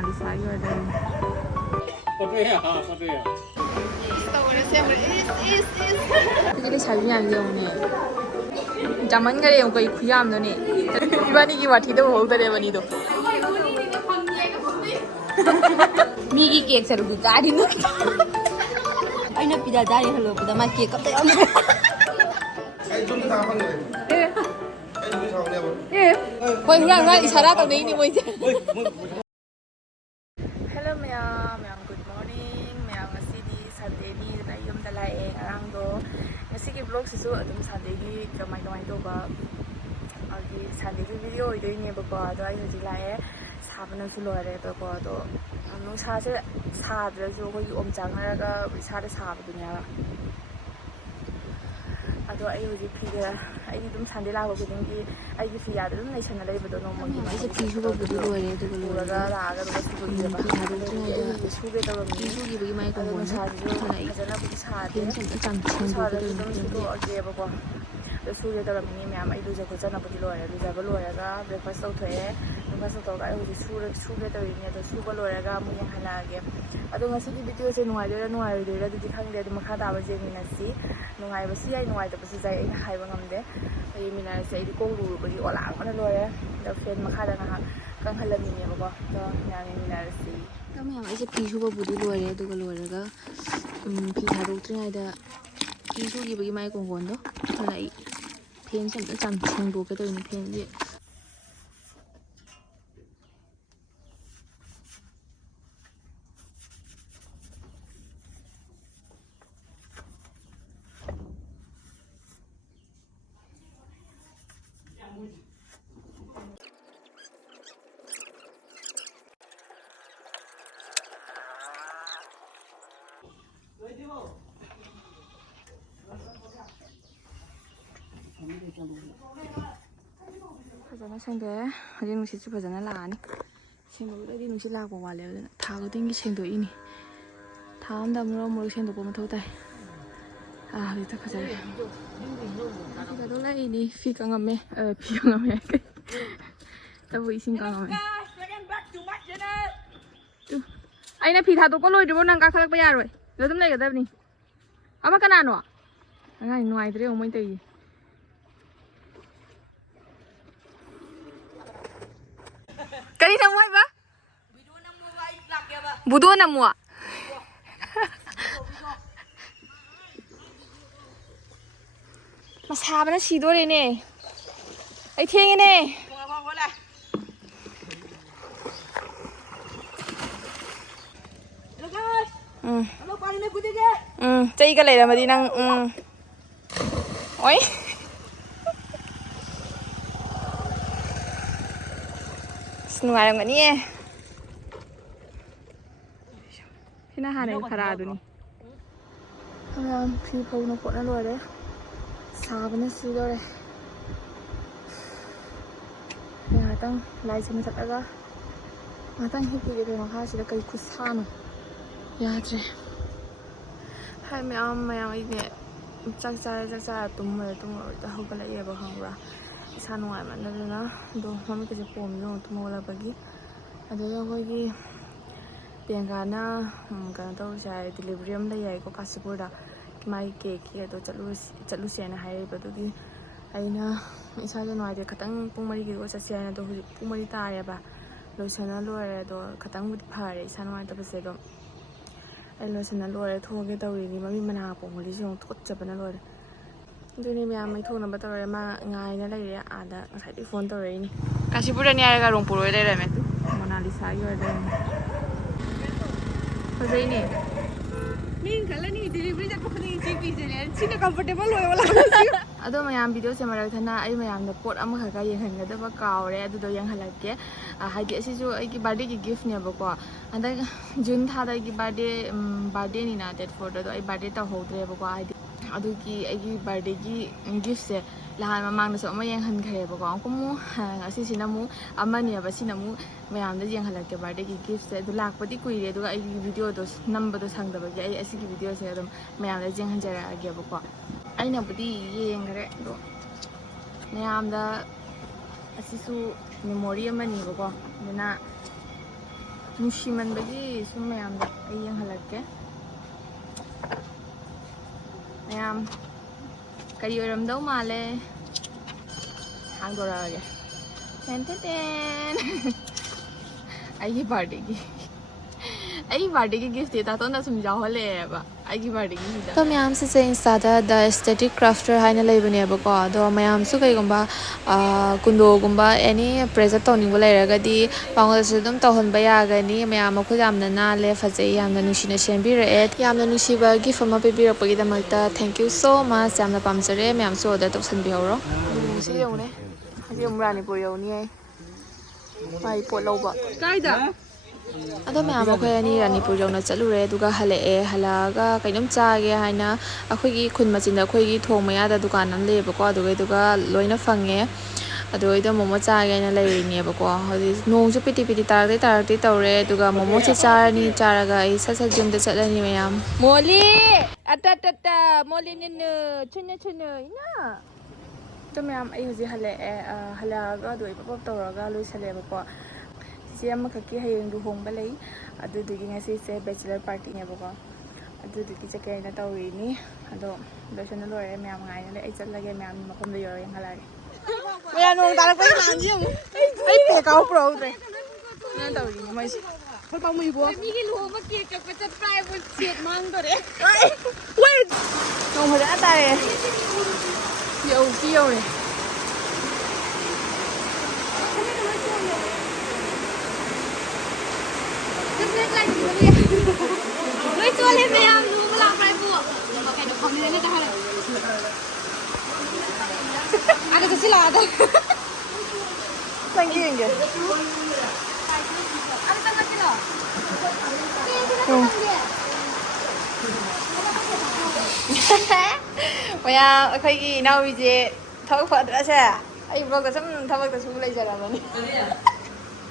ꯃꯣꯅꯥꯂꯤꯁꯥꯒꯤ ꯑꯣꯏꯔꯗꯣꯏꯅꯤ ꯍꯧꯖꯤꯛ ꯂꯩꯁꯥꯕꯤ ꯃꯌꯥꯝ ꯌꯦꯡꯉꯨꯅꯦ ꯆꯥꯃꯟꯈꯔꯦ ꯌꯦꯡꯉꯨ ꯀꯩ ꯈꯨꯌꯥꯝꯗꯨꯅꯦ ꯏꯕꯥꯅꯤꯒꯤ ꯋꯥꯊꯤꯗ ꯎꯍꯧꯗꯔꯦꯕ ꯑꯅꯤꯗꯣ ꯃꯤꯒꯤ ꯀꯦꯛ ꯁꯔꯨꯛꯇꯤ ꯆꯥꯔꯤꯅꯣ ꯑꯩꯅ ꯄꯤꯖꯥ ꯆꯥꯔꯤ ꯍꯜꯂꯛꯄꯗ ꯃꯥ ꯀꯦꯛ ꯑꯝꯇ ꯌꯥꯎꯗ꯭ꯔꯦ ꯍꯣꯏ ꯉꯥꯡ ꯏꯁꯥꯔꯥ ꯇꯧꯅꯩꯅꯦ ꯃꯣꯏꯁꯦ ꯍꯦꯜꯂꯣ ꯃꯌꯥꯝ ꯒꯨꯗ ꯃꯣꯔꯅꯤꯡ ꯃꯌꯥꯝ ꯉꯁꯤꯗꯤ ꯁꯟꯗꯦꯅꯤ ꯑꯗꯨꯅ ꯑꯩ ꯌꯨꯝꯗ ꯂꯥꯛꯑꯦ ꯉꯔꯥꯡꯗꯣ ꯉꯁꯤꯒꯤ ꯕ꯭ꯂꯣꯒꯁꯤꯁꯨ ꯑꯗꯨꯝ ꯁꯟꯗꯦꯒꯤ ꯀꯃꯥꯏ ꯇꯧꯕ ꯍꯥꯏꯗꯤ ꯁꯟꯗꯦꯒꯤ ꯚꯤꯗꯤꯑꯣ ꯑꯣꯏꯗꯣꯏꯅꯦꯕꯀꯣ ꯑꯗꯣ ꯑꯩ ꯍꯧꯖꯤꯛ ꯂꯥꯛꯑꯦ ꯁꯥꯕꯅꯁꯨ ꯂꯣꯏꯔꯦꯕꯀꯣ ꯑꯗꯣ ꯅꯨꯡꯁꯥꯁꯦ ꯁꯥꯗ꯭ꯔꯁꯨ ꯑꯩꯈꯣꯏꯒꯤ ꯑꯣꯝꯆꯥꯛꯅꯔꯒ ꯏꯁꯥꯗ ꯁꯥꯕꯗꯨꯅꯦꯕ ꯑꯗꯣ ꯑꯩ ꯍꯧꯖꯤꯛ ꯐꯤꯒ ꯑꯩꯒꯤ ꯑꯗꯨꯝ ꯁꯟꯗꯦ ꯂꯥꯛꯄ ꯈꯨꯗꯤꯡꯒꯤ ꯑꯩꯒꯤ ꯐꯤꯌꯥꯗ ꯑꯗꯨꯝ ꯂꯩꯁꯟꯅ ꯂꯩꯕꯗꯣ ꯅꯣꯡꯃꯒꯤ ꯑꯩꯁꯦ ꯐꯤ ꯁꯨꯕꯕꯨꯗꯤ ꯂꯣꯏꯔꯦ ꯑꯗꯨꯒ ꯄꯨꯔꯒ ꯂꯣꯏꯔꯒ ꯂꯥꯛꯑꯒ ꯑꯗꯨꯒ ꯁꯨꯕꯒꯤꯑꯕ ꯐꯤ ꯊꯥꯗꯣꯛꯇ꯭ꯔꯤꯉꯩꯗ ꯑꯩ ꯁꯨꯒꯦ ꯐꯤ ꯇꯧꯔꯝꯃꯤꯅꯤ ꯁꯨꯈꯤꯕꯒꯤ ꯃꯥꯏ ꯑꯗꯣ ꯀꯣꯡꯒꯣꯟꯗꯣ ꯅꯨꯡꯁꯥꯁꯤꯁꯨ ꯑꯗꯨꯅ ꯑꯩ ꯐꯖꯅꯕꯨꯗꯤ ꯁꯥꯗꯦ ꯐꯦꯟꯁꯦ ꯑꯝꯇ ꯑꯗꯨ ꯁꯦꯡꯗꯣꯛꯀꯦ ꯁꯥꯗ꯭ꯔꯁꯨ ꯇꯧꯔꯤꯅꯤ ꯑꯗꯨꯝ ꯐꯦꯟꯁꯦ ꯁꯨꯗꯣꯛꯑꯒꯦꯕꯀꯣ ꯑꯗꯣ ꯁꯨꯒꯦ ꯇꯧꯔꯝꯃꯤꯅꯤ ꯃꯌꯥꯝ ꯑꯩ ꯂꯨꯖ ꯈꯣꯠꯆꯅꯕꯨꯗꯤ ꯂꯣꯏꯔꯦ ꯂꯨꯖꯕ ꯂꯣꯏꯔꯒ ꯕ꯭ꯔꯦꯛꯐꯥꯁ ꯇꯧꯊꯣꯛꯑꯦ ꯕ꯭ꯔꯦꯛꯐꯥꯁ ꯇꯧꯊꯣꯛꯑꯒ ꯑꯩ ꯍꯧꯖꯤꯛ ꯁꯨꯒꯦ ꯇꯧꯔꯤꯅꯤ ꯑꯗꯣ ꯁꯨꯕ ꯂꯣꯏꯔꯒ ꯑꯃꯨꯛ ꯌꯦꯡꯍꯜꯂꯛꯑꯒꯦ ꯑꯗꯣ ꯉꯁꯤꯒꯤ ꯚꯤꯗꯤꯑꯣꯁꯦ ꯅꯨꯡꯉꯥꯏꯗꯣꯏꯔꯥ ꯅꯨꯡꯉꯥꯏꯔꯣꯏꯗꯣꯏꯔꯥ ꯑꯗꯨꯗꯤ ꯈꯪꯗꯦ ꯑꯗꯨ ꯃꯈꯥ ꯇꯥꯕ ꯌꯦꯡꯃꯤꯟꯅꯁꯤ ꯅꯨꯡꯉꯥꯏꯕꯁꯨ ꯌꯥꯏ ꯅꯨꯡꯉꯥꯏꯇꯕꯁꯨ ꯌꯥꯏ ꯑꯩꯅ ꯍꯥꯏꯕ ꯉꯝꯗꯦ ꯌꯦꯡꯃꯤꯟꯅꯔꯁꯦ ꯑꯩꯗꯤ ꯀꯣꯛ ꯂꯨꯕꯒꯤ ꯑꯣꯂꯥꯡꯕꯅ ꯂꯣꯏꯔꯦ ꯑꯗꯣ ꯐꯦꯟ ꯃꯈꯥꯗ ꯉꯥꯏꯍꯥꯛ ꯀꯪꯍꯜꯂꯝꯃꯤꯅꯦꯕꯀꯣ ꯑꯗꯣ ꯃꯌꯥꯝ ꯌꯦꯡꯃꯤꯟꯅꯔꯁꯤ ꯃꯌꯥꯝ ꯑꯩꯁꯦ ꯐꯤ ꯁꯨꯕꯕꯨꯗꯤ ꯂꯣꯏꯔꯦ ꯑꯗꯨꯒ ꯂꯣꯏꯔꯒ ꯐꯤ ꯊꯥꯗꯣꯛꯇ꯭ꯔꯤꯉꯩꯗ ꯐꯤ ꯁꯨꯈꯤꯕꯒꯤ ꯃꯥꯏ ꯀꯣꯡꯒꯣꯟꯗꯣ ꯑꯗꯨꯅ ꯑꯩ ꯐꯦꯟꯁꯦ ꯑꯝꯇ ꯁꯦꯡꯗꯣꯛꯀꯦ ꯇꯧꯔꯤꯅꯤ ꯐꯦꯟꯁꯦ ꯐꯖꯅ ꯁꯦꯡꯗꯣꯛꯑꯦ ꯍꯧꯖꯤꯛ ꯅꯨꯡꯁꯤꯠꯁꯨ ꯐꯖꯅ ꯂꯥꯛꯑꯅꯤ ꯁꯦꯡꯗꯣꯛꯇ꯭ꯔꯗꯤ ꯅꯨꯡꯁꯤꯠ ꯂꯥꯛꯄ ꯋꯥꯠꯂꯦ ꯑꯗꯨꯅ ꯊꯥ ꯈꯨꯗꯤꯡꯒꯤ ꯁꯦꯡꯗꯣꯛꯏꯅꯤ ꯊꯥ ꯑꯃꯗ ꯑꯃꯨꯔꯛ ꯁꯦꯡꯗꯣꯛꯄ ꯃꯊꯧ ꯇꯥꯏ ꯍꯧꯖꯤꯛꯇ ꯐꯖꯔꯦ ꯐꯤꯒꯗꯣ ꯂꯩꯅꯤ ꯐꯤ ꯀꯪꯉꯝꯃꯦ ꯇꯕꯨ ꯏꯁꯤꯡ ꯀꯪꯉꯝꯃꯦ ꯑꯩꯅ ꯐꯤ ꯊꯥꯗꯣꯛꯄ ꯂꯣꯏꯗ꯭ꯔꯤꯕꯣ ꯅꯪ ꯀꯥꯈꯠꯂꯛꯄ ꯌꯥꯔꯣꯏ ꯑꯗꯨ ꯑꯗꯨꯝ ꯂꯩꯒꯗꯕꯅꯤ ꯑꯃ ꯀꯅꯥꯅꯣ ꯑꯉꯥꯡ ꯅꯨꯡꯉꯥꯏꯇ꯭ꯔꯦ ꯌꯦꯡꯉꯣ ꯃꯣꯏꯅ ꯇꯧꯔꯤꯁꯦ ꯀꯔꯤ ꯅꯝꯃꯨ ꯍꯥꯏꯕ ꯕꯨꯗꯣ ꯅꯝꯃꯨ ꯃꯁꯥꯕꯅ ꯁꯤꯗꯣꯔꯦꯅꯦ ꯑꯩ ꯊꯦꯡꯉꯦꯅꯦ ꯆꯩꯒ ꯂꯩꯔꯝꯃꯗꯤ ꯅꯪ ꯑꯣꯏ ꯑꯁ ꯅꯨꯡꯉꯥꯏꯔꯝꯒꯅꯤꯌꯦ ꯁꯤꯅ ꯍꯥꯟꯅꯒꯤ ꯐꯔꯥꯗꯨꯅꯤ ꯃꯌꯥꯝ ꯐꯤ ꯐꯧꯅ ꯈꯣꯠꯅ ꯂꯣꯏꯔꯦ ꯁꯥꯕꯅ ꯁꯤꯗꯣꯔꯦ ꯉꯥꯏꯍꯥꯛꯇꯪ ꯂꯥꯏꯁꯦ ꯃꯨꯊꯠꯂꯒ ꯉꯥꯏꯍꯥꯛꯇꯪ ꯍꯤꯞꯄꯤꯒꯦ ꯐꯦꯟ ꯃꯈꯥꯁꯤꯗ ꯀꯩ ꯈꯨꯠꯁꯥꯅꯣ ꯌꯥꯗ꯭ꯔꯦ ꯍꯥꯏ ꯃꯌꯥꯝ ꯑꯩꯅꯦ ꯆꯥꯛ ꯆꯥꯔ ꯇꯨꯝꯃꯨꯔꯗ ꯍꯧꯒꯠꯂꯛꯑꯦꯕ ꯈꯪꯕ꯭ꯔꯥ ꯏꯁꯥ ꯅꯨꯡꯉꯥꯏꯃꯟꯗꯗꯅ ꯑꯗꯣ ꯃꯃꯤꯠꯀꯁꯦ ꯄꯣꯝꯃꯤꯕ ꯇꯨꯝ ꯍꯧꯒꯠꯂꯛꯄꯒꯤ ꯑꯗꯨꯒ ꯑꯩꯈꯣꯏꯒꯤ ꯄ꯭ꯔꯤꯌꯥꯡꯀꯥꯅ ꯀꯩꯅꯣ ꯇꯧꯔꯨꯁꯦ ꯍꯥꯏ ꯗꯤꯂꯤꯚꯔꯤ ꯑꯃ ꯂꯩ ꯌꯥꯏꯀꯣ ꯀꯥꯁꯤꯄꯨꯔꯗ ꯃꯥꯒꯤ ꯀꯦꯛꯀꯤ ꯑꯗꯣ ꯆꯠꯂꯨꯁꯦꯅ ꯍꯥꯏꯔꯤꯕ ꯑꯗꯨꯒꯤ ꯑꯩꯅ ꯏꯁꯥꯁꯦ ꯅꯨꯡꯉꯥꯏꯇꯦ ꯈꯤꯇꯪ ꯄꯨꯡ 4ꯒꯤꯗꯨꯒ ꯆꯠꯁꯦ ꯍꯥꯏꯅ ꯑꯗꯣ ꯍꯧꯖꯤꯛ ꯄꯨꯡ 4 ꯇꯥꯔꯦꯕ ꯂꯣꯏꯁꯟꯅ ꯂꯣꯏꯔꯦ ꯑꯗꯣ ꯈꯤꯇꯪꯕꯨꯗꯤ ꯐꯔꯦ ꯏꯁꯥ ꯅꯨꯡꯉꯥꯏꯇꯕꯁꯦ ꯑꯗꯣ ꯑꯩ ꯂꯣꯏꯁꯟꯅ ꯂꯣꯏꯔꯦ ꯊꯣꯛꯑꯒꯦ ꯇꯧꯔꯤꯅꯤ ꯃꯃꯤꯠ ꯃꯅꯥ ꯄꯣꯝꯈꯠꯂꯤꯁꯦ ꯑꯃꯨꯛ ꯊꯨꯀꯠꯆꯕꯅ ꯂꯣꯏꯔꯦ ꯑꯗꯨꯅꯤ ꯃꯌꯥꯝ ꯃꯩ ꯊꯣꯛꯅꯕ ꯇꯧꯔꯦ ꯃꯥ ꯉꯥꯏꯅ ꯂꯩꯔꯦ ꯑꯥꯗ ꯉꯁꯥꯏꯗꯒꯤ ꯐꯣꯟ ꯇꯧꯔꯛꯏꯅꯤ ꯀꯥꯁꯤꯄꯨꯔꯗꯅꯤ ꯍꯥꯏꯔꯒ ꯔꯣꯡꯄꯨꯔ ꯑꯣꯏ ꯂꯩꯔꯝꯃꯦ ꯃꯣꯅꯥꯂꯤꯁꯥꯒꯤ ꯑꯣꯏꯔꯗꯣꯏꯅꯤ ꯐꯖꯩꯅꯦ ꯃꯤꯡ ꯈꯜꯂꯅꯤ ꯗꯤꯂꯤꯚꯔꯤ ꯆꯠꯄ ꯈꯨꯗꯤꯡꯒꯤ ꯁꯤ ꯄꯤꯖꯅꯦ ꯁꯤꯅ ꯀꯝꯐꯣꯔꯇꯦꯕꯜ ꯑꯣꯏꯕ ꯑꯗꯣ ꯃꯌꯥꯝ ꯚꯤꯗꯤꯑꯣꯁꯦ ꯃꯔꯛ ꯊꯠꯅ ꯑꯩ ꯃꯌꯥꯝꯗ ꯄꯣꯠ ꯑꯃꯈꯛꯀ ꯌꯦꯡꯍꯟꯒꯗꯕ ꯀꯥꯎꯔꯦ ꯑꯗꯨꯗꯣ ꯌꯦꯡꯍꯜꯂꯛꯀꯦ ꯍꯥꯏꯗꯤ ꯑꯁꯤꯁꯨ ꯑꯩꯒꯤ ꯕꯥꯔꯗꯦꯒꯤ ꯒꯤꯐꯅꯦꯕꯀꯣ ꯍꯟꯗꯛ ꯖꯨꯟ ꯊꯥꯗ ꯑꯩꯒꯤ ꯕꯥꯔꯗꯦꯅꯤꯅ ꯗꯦꯠ 4ꯗ ꯑꯗꯣ ꯑꯩ ꯕꯥꯔꯗꯦ ꯇꯧꯍꯧꯗ꯭ꯔꯦꯕꯀꯣ ꯍꯥꯏꯗꯤ ꯑꯗꯨꯒꯤ ꯑꯩꯒꯤ ꯕꯥꯔꯗꯦꯒꯤ ꯒꯤꯐꯁꯦ ꯅꯍꯥꯟ ꯃꯃꯥꯡꯗꯁꯨ ꯑꯃ ꯌꯦꯡꯍꯟꯈ꯭ꯔꯦꯕꯀꯣ ꯑꯃꯨꯛ ꯉꯁꯤꯁꯤꯅ ꯑꯃꯨꯛ ꯑꯃꯅꯦꯕ ꯁꯤꯅ ꯑꯃꯨꯛ ꯃꯌꯥꯝꯗ ꯌꯦꯡꯍꯜꯂꯛꯀꯦ ꯕꯥꯔꯗꯦꯒꯤ ꯒꯤꯐꯁꯦ ꯑꯗꯨ ꯂꯥꯛꯄꯗꯤ ꯀꯨꯏꯔꯦ ꯑꯗꯨꯒ ꯑꯩꯒꯤ ꯚꯤꯗꯤꯑꯣꯗꯣ ꯅꯝꯕꯗꯣ ꯁꯪꯗꯕꯒꯤ ꯑꯩ ꯑꯁꯤꯒꯤ ꯚꯤꯗꯤꯑꯣꯁꯦ ꯑꯗꯨꯝ ꯃꯌꯥꯝꯗ ꯌꯦꯡꯍꯟꯖꯔꯛꯑꯒꯦꯕꯀꯣ ꯑꯩꯅꯕꯨꯗꯤ ꯌꯦꯡꯈ꯭ꯔꯦ ꯑꯗꯣ ꯃꯌꯥꯝꯗ ꯑꯁꯤꯁꯨ ꯃꯦꯃꯣꯔꯤ ꯑꯃꯅꯦꯕꯀꯣ ꯑꯗꯨꯅ nusimanbagi sum mayam da ai yang halakke mayam kari oramdau male hangdorage ten ten ten ai gi birthday ki gift ta to na sum jaw hale ba ai gi birthday gi da तो ma'am से इंस्टादा the aesthetic crafter हाइना लेबनेबको दो ma'am सु कईगुंबा कुंदोगुंबा any present तौनिंग लेरगदी पांगोदसु दुम तौहनबा यागनी ma'am मखु यामना नाले फजै यामना नुसिना सेंबिरए यामना नुसिबा gift अमा पिबिरपगी दमकता थैंक यू सो मच यामना पामजरे मैम सु ऑर्डर तौसनबिहरो सी यौने हजि रानीपुर यौनी ai mai pot lawba kaida अदो मैम अखोय अनी रानीपुर यौना चलुरे दुगा हलेए हलागा कइनम चागे हाइना अखोयगी खुन मचिन अखोयगी थोंग मयादा दुकान अम लेबको अदुगैदुगा लोइना फंगे अदुगैदो मोमो चागे ना लेरिनेबको हदि नोंजु पिति पिति तारते तौरे दुगा मोमो से चारनी चारागा आई ससा जुमदा चलनी मैम मोली अटटटा मोली निन छुन इना तो मैम आई हजि हलेए हलागा दोइ पप तौरगा लोइसलेबको सी अमखकी हयेंग लुहोंबा लई अदुदुगी ngasi से बैचलर पार्टी नेबको अदुदुगी चकेना तौरिनी अदो लोसन लोरे मैम गाइना ले आई चलगे मैम मखम दे योर yang हलागे मैया नोंग तारक पई मांजी आई पेकाउ प्रोद्रे ना तौरिनी मै खो पाउ मुइबो मीगी लुहोंबा केक कप चत प्राय बु सेट मांग दोरे वे नोंग हदा तारे यो रे Wait, so let me am lu la prai bu. Okay, no khom ni na ta hala. Aga to sila da. Thank you inge. Aga ta na sila. Maya akhai gi nau wi je thok pha da sa. Ai vlog da sam thabak da su lai jara ba ni.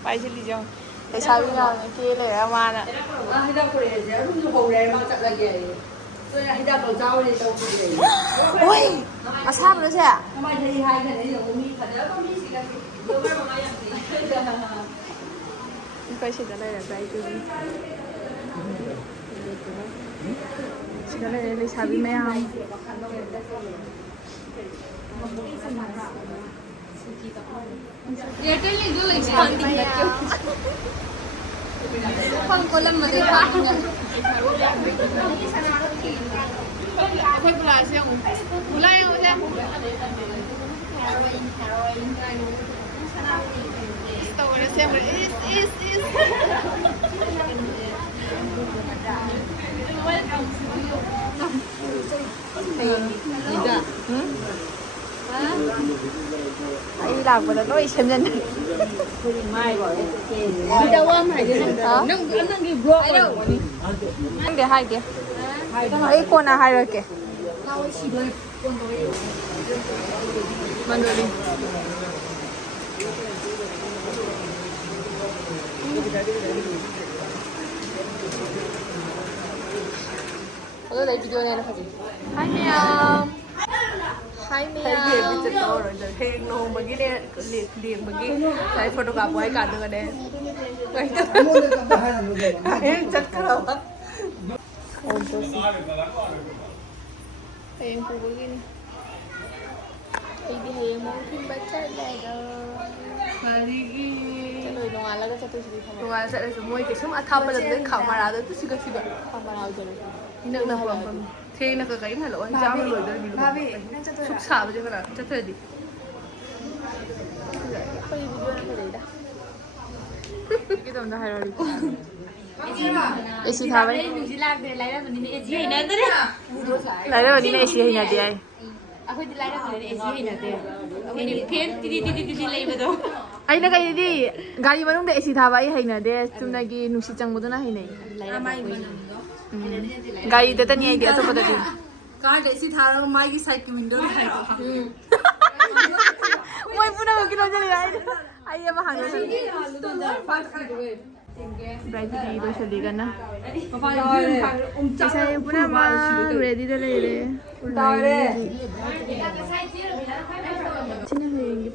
Pai ji li jong. Để sao bây giờ kia lấy ra mà nè. Hay đập cái gì vậy? Không bầu này mà chặt lại cái. Tôi hay đập vào rau này đâu cái gì. Ôi, mà sao nữa chứ? Mà thấy hai cái này là cũng mi thật đó, có mi gì cái gì. Tôi mới mà làm gì. Phải chỉ đây là cái gì? Chỉ đây là sao bây mấy không? Airtel ले जो like funding करके fund column में देखा Thôi bula xem, bula yêu xem. Tao đã xem rồi, is. Ai làm vào đó nói xem nhân. Mai gọi cái Đi đâu không? Hay cái nào? nâng cái vlog ở đâu? Anh để hai kìa. Ấy con nào hai rồi kìa. Tao chỉ đôi con đôi. Mình rồi đi. Tôi lấy video này là phải gì? Hi mèo. Hi mèo. Thấy gì bị chật to rồi, giờ thấy nông bằng cái này liền bằng cái thấy photograph của ai cả được ở đây. Cái chật cái đâu? Hayang po begini. Hindi hayang mo baca lagi. Hari Tuloy nung alaga sa tuloy dito. Kung ano sa ito mo, kasi atapa lang din kamera doon, siga. Pamaraw dyan. Hindi na pang thế là cái mà lỗi jam rồi đấy mình xúc xả với cái nào chắc thế đi Pwede video na pala ida. Kita mo na hayang rin. AC thaba ni. lấy ra mình đi AC hay nữa đấy. Lại ra đi AC hay na di ay. Ako di lấy ra mình đi AC hay nữa đấy. Ako di pen ti lấy vào đó. Ay na kayo di. Gari manung de AC thaba ay hay na de. Tumnagi nusi chang mo do na hay na. Amai mình. Gari de tani ay di ato pa di. कहाँ जैसी था माई की side की window है Moy puna ko kilo dyan ay. Ay ya mahang na. Bright di do siya di ka na. Isa yung puna ma ready na lele. Sino yung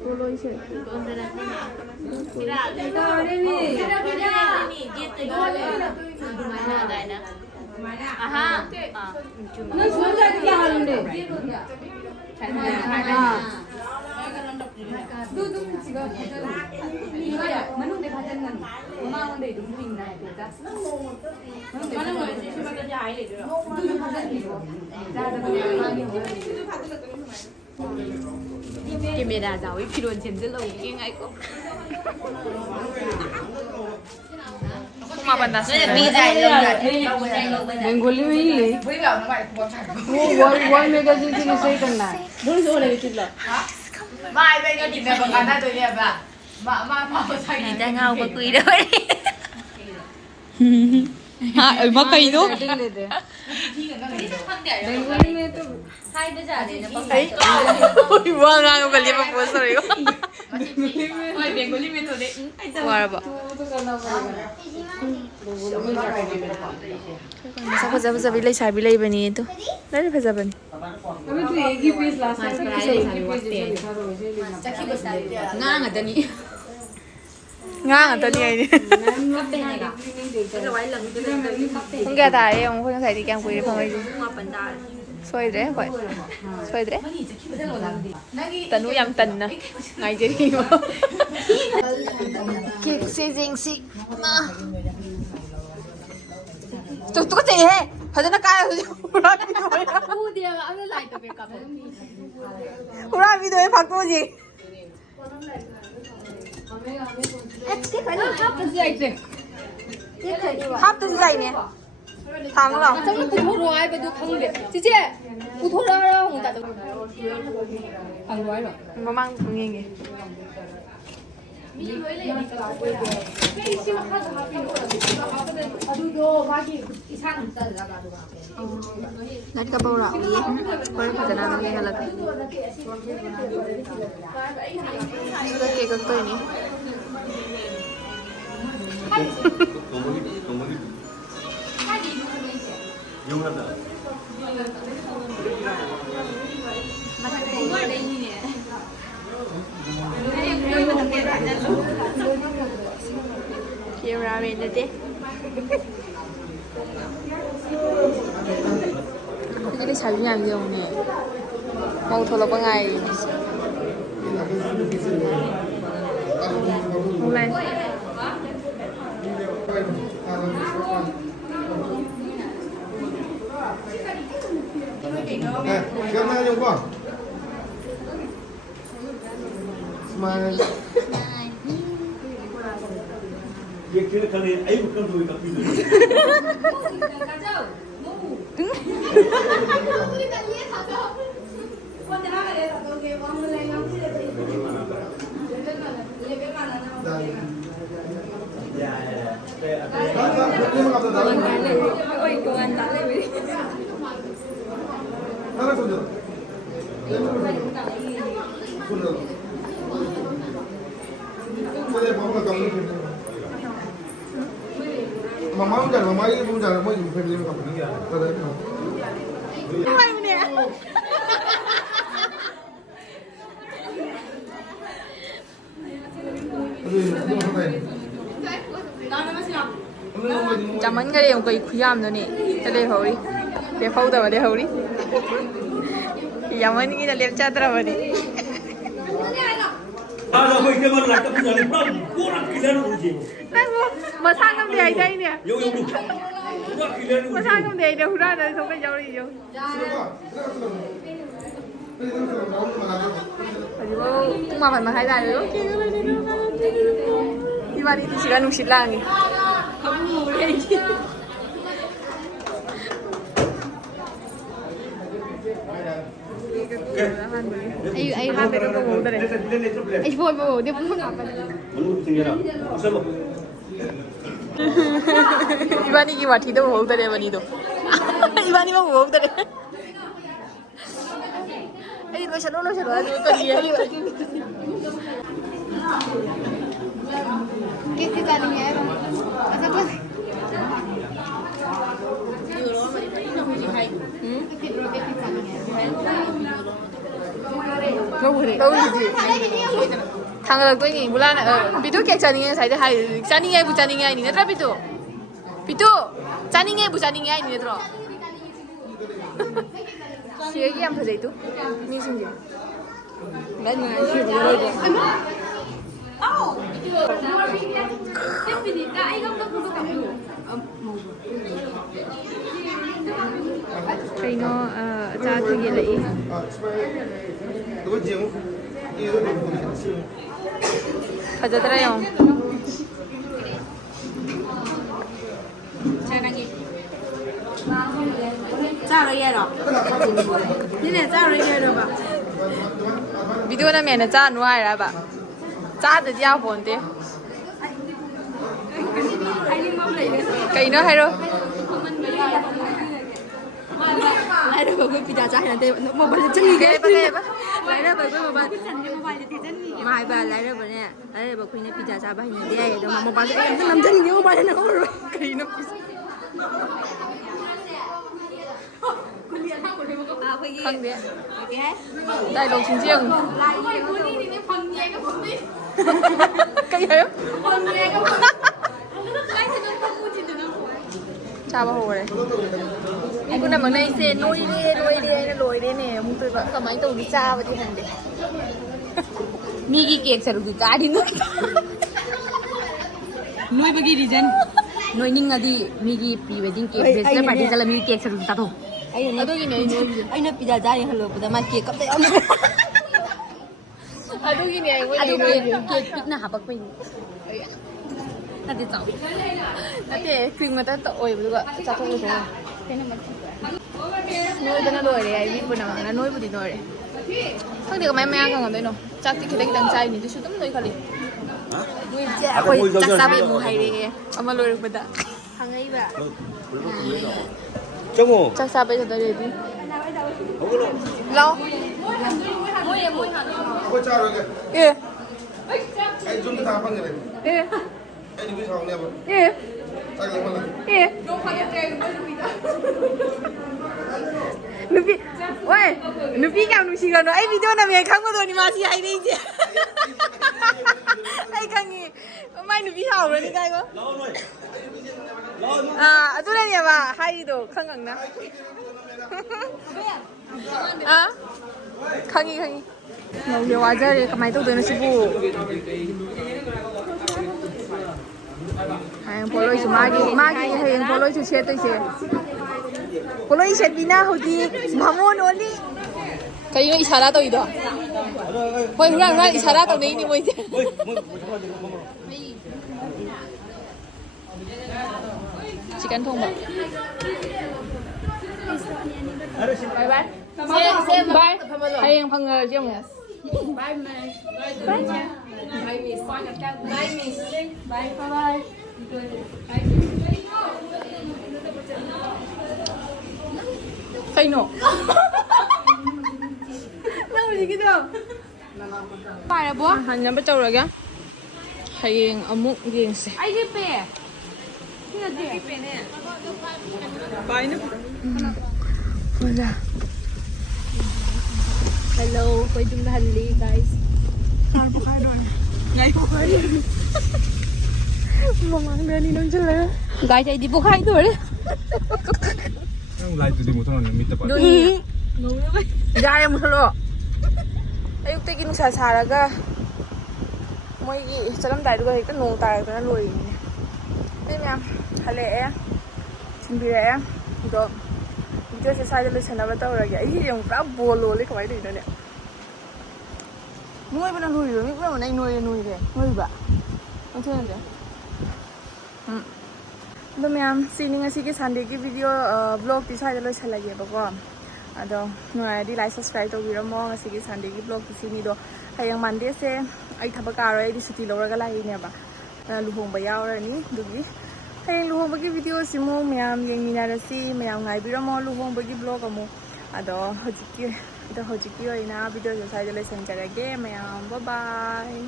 카메라 나오이 필요한 젠들로 이게 아이고. 콩마 반다. Bengali में ही ले वो world magazine के लिए सही करना है बोल सो ले कितना Mai bên cái gì này bằng cái này tôi đẹp à? Mà sao Đi ta ngầu mà quỳ đó đi. 얼마 까이노? Bengali में तो Hai bây giờ thì nó có 에이? 뭐야 나 이거 리버 보였어 이거? Bengali में तो दे 말해봐. तो करना फजा फजा भी लेसा भी ले बनी तो नहीं फजा बनी अबे तू एक ही पेज ला सकता है एक ही पेज जैसा लिखा तो वैसे ही लिखना ngang ở đây. ngang ở tận này đi ma'am Bên này cả. Rồi quay lần cái này không kia tài ông không thấy đi kem quỳ không ấy qua phần đài. xoay đấy vậy xoay đấy tận núi em tận nè ngày chơi đi mà kịp xây dựng xị tụi có gì hết phải cho nó cay rồi Cu đi mà ăn lại tụi cặp. 우라 미도에 바꾸지 합도 디자인이야 당으로 Trong lúc thu rồi bây giờ không biết. Chị thu rồi đâu người ta đâu. ăn gói rồi 뭐만 공행해 나리가 보라 위에 뭘 받아나 게 할라 이렇게 각도이니 귀여워라 했는데 이게 자유냐 위험해 mau thôi là có ngày hôm nay Cái này dùng quá. Smile. Việc kia cái này ấy một con đùi cặp đùi. Mama udah, mama ini udah, mau ibu family kamu ni ya, ada ni. Mày nè chăm anh cái điều cái khuya làm nữa nè cái đây hori cái phâu tao đây hori chăm anh cái là liệp cha tao vậy Ada kau ikan mana tak punya ni pun kurang kilan uji. này mà sang năm đây đây nè Yo yo lu. Kurang kilan mà uji. sang năm đây đâu ra đây không cái dấu gì đâu cũng mà phần mà hai dài rồi đi vào đi thì chỉ là nụ xịt lang không ngủ đây ai hai bên nó ngủ đây này ai vội vội đi cũng không làm Menurut tinggal. Asal lo. 이반이 기 마티도 먹더래 버니도 이반이 막 먹더래 에이 너 샬로 아주 거리야 कितनी जानी है ऐसा कुछ đâu gì ꯊꯥꯡꯒꯠꯂꯛꯇꯣꯏꯅꯤ ꯕꯨꯂꯥꯅ ꯄꯤꯇꯨ cake ꯆꯥꯅꯤꯡꯉꯦ ꯉꯁꯥꯏꯗꯩ ꯍꯥꯏ ꯆꯥꯅꯤꯡꯉꯦꯕꯨ ꯆꯥꯅꯤꯡꯉꯦ ꯍꯥꯏꯅꯤ ꯅꯠꯇ꯭ꯔꯥ ꯄꯤꯇꯨ ꯆꯥꯅꯤꯡꯉꯦꯕꯨ ꯆꯥꯅꯤꯡꯉꯦ ꯍꯥꯏꯅꯤ ꯅꯠꯇ꯭ꯔꯣ ꯁꯤꯒꯤ ꯌꯥꯝ ꯐꯖꯩ ꯇꯨ ꯃꯤꯁꯤꯡꯁꯦ ꯀꯩꯅꯣ ꯑꯆꯥ ꯑꯊꯛ ꯌꯦꯜꯂꯛꯏ ꯐꯖꯗ꯭ꯔꯥ ꯌꯦꯡꯉꯣ 짜로예로. 니네 짜로예로봐. ꯚꯤꯗꯤꯑꯣꯅ ꯃꯦꯟꯅ ꯆꯥꯅꯨ ꯍꯥꯏꯔꯕ ꯆꯥꯗꯗꯤ ꯌꯥꯄꯣꯟꯇꯦ ꯀꯩꯅꯣ ꯍꯥꯏꯔꯣ 라이러버그 피자 짜는데 모바일 cenni ꯀꯩꯕ 라이러버그 모바일 마이바 라이러버네 라이러버 그냥 피자 잡아 했는데 얘도 모바일 남자는 모바일 나오러 ꯀꯩꯅꯣ ꯈꯪꯗꯦ ꯗꯥꯏꯂꯣꯛꯁꯤꯡꯁꯦ ꯌꯦꯡꯉꯨ ꯀꯩ ꯍꯥꯏꯌꯣ ꯆꯥꯕ ꯍꯧꯔꯦ ꯃꯤ ꯄꯨꯝꯅꯃꯛꯅ ꯑꯩꯁꯦ ꯅꯣꯏꯔꯦ ꯍꯥꯏꯅ ꯂꯣꯏꯔꯦꯅꯦ ꯑꯃꯨꯛ ꯇꯣꯏꯕ ꯀꯃꯥꯏꯅ ꯇꯧꯅꯤ ꯆꯥꯕꯗꯤ ꯈꯪꯗꯦ 미기 케이크 서로도 짜리는 노이버기 리전 노이닝아디 미기 프리웨딩 케이크 베스트 파티 잘라 미기 케이크 서로도 따도 ꯑꯗꯨꯒꯤꯅꯦ 아이나 피자 짜리 할로보다 마 케이크 갑자기 ꯑꯗꯨꯒꯤꯅꯦ 아도 ꯑꯩꯈꯣꯏ 케이크 픽나 하박거이 나도 짜 ꯅꯠꯇꯦ ꯀ꯭ꯔꯤꯝ ꯉꯥꯛꯇ ꯑꯣꯏꯕꯗꯨꯒ ꯆꯥꯊꯣꯛꯂꯁꯨ ꯅꯣꯏꯕꯅ ꯂꯣꯏꯔꯦ ꯑꯩ ꯃꯤ ꯄꯨꯝꯅꯃꯛꯅ ꯅꯣꯏꯕꯨꯗꯤ ꯅꯣꯏꯔꯦ ꯈꯪꯗꯦ ꯀꯃꯥꯏꯅ ꯃꯌꯥꯝ ꯈꯪꯉꯝꯗꯣꯏꯅꯣ ꯆꯥꯛꯇꯤ ꯈꯤꯇꯪ ꯈꯤꯇꯪ ꯆꯥꯏꯅꯤ ꯑꯗꯨꯁꯨ ꯑꯗꯨꯝ ꯅꯣꯏꯈꯠꯂꯤ ꯑꯩꯈꯣꯏ ꯆꯥꯛ ꯆꯥꯕꯩ ꯑꯃꯨꯛ ꯍꯥꯏꯔꯛꯑꯦ ꯑꯃ ꯂꯣꯏꯔꯛꯄꯗ 항아이바 정우. ꯆꯥꯛ ꯆꯥꯕꯩ ꯆꯠꯇꯔꯦꯗꯤ ꯂꯥꯎ Ôi chào rồi kìa. ꯑꯦ Anh Dung cái thằng phân này. ꯑꯦ Anh đi phòng nè. ꯑꯦ Anh lấy phân này. ꯑꯦ ꯅꯨꯄꯤ ꯋꯥꯏ ꯅꯨꯄꯤ ꯀꯌꯥꯝ ꯅꯨꯡꯁꯤꯈ꯭ꯔꯅꯣ ꯑꯩ ꯚꯤꯗꯤꯑꯣ ꯅꯝꯃꯦ ꯈꯪꯕꯗꯣꯅꯤ ꯃꯥꯁꯤ ꯍꯥꯏꯔꯛꯏꯁꯦ ꯑꯩ ꯈꯪꯉꯤ ꯃꯥꯏ ꯅꯨꯄꯤ ꯁꯥꯎꯔꯅꯤ ꯀꯥꯏꯒꯣ ꯑꯗꯨꯅꯅꯦꯕ ꯍꯥꯏꯔꯤꯗꯣ ꯈꯪꯉꯪꯅ ꯈꯪꯉꯤ ꯅꯧꯁꯦ ꯋꯥꯖꯔꯦ ꯀꯃꯥꯏꯅ ꯇꯧꯗꯣꯏꯅꯣ ꯁꯤꯕꯨ ꯍꯌꯦꯡ ꯄꯣꯠꯂꯣꯏꯁꯨ ꯃꯥꯒꯤ ꯍꯌꯦꯡ ꯄꯣꯠꯂꯣꯏꯁꯨ ꯁꯦꯠꯇꯣꯏꯁꯦ ꯄꯣꯠꯂꯣꯏ ꯁꯦꯠꯄꯤꯅ ꯍꯧꯖꯤꯛ ꯃꯃꯣꯟ ꯑꯣꯜꯂꯤ ꯀꯩꯅꯣ ꯏꯁꯥꯔꯥ ꯇꯧꯔꯤꯗꯣ ꯍꯣꯏ ꯍꯨꯔꯥꯟ ꯏꯁꯥꯔꯥ ꯇꯧꯅꯩꯅꯤ ꯃꯣꯏꯁꯦ 치킨 통밥. 바이 바이. 바이. 하영 방을 좀. 바이 바이. 바이 미스. 바이 미스. 바이 바이. Kaino. Nang lagi daw. Para bo? Hanya ba taw raga? Hayeng amuk yengse. Ay di pe. Wala. Hello, pwedeng nahali guys. Mamang Dani nang jala. Guys, ay di po kayo doon. Ang light di mo to na mita pa. Doni. Jaya mo salo. Ayuk te ginusa saraga. Moigi chalamdai duga hekta nong taragna loine. Nei myam hale simbire do video se sai lo chana ba tawrage ai yong pra bolo le kamai dei ne noi bana noi ro mi bana nai noi de noi ba ang thon de do myam sining asi ki sunday ki video vlog ti sai lo chalage ba ko ado noi di like subscribe to biro mo asi ki sunday ki vlog ti sini do hayang monday se ai thabaka ro ai di suti lo ra ga lai ne ba luhong ba yaurani dugi hayang luhong bagi video simo mayam yengminarasi mayam ngaibiramo luhong bagi vlog amo ado hojiki ina video sa sai le sanjarage mayam bye bye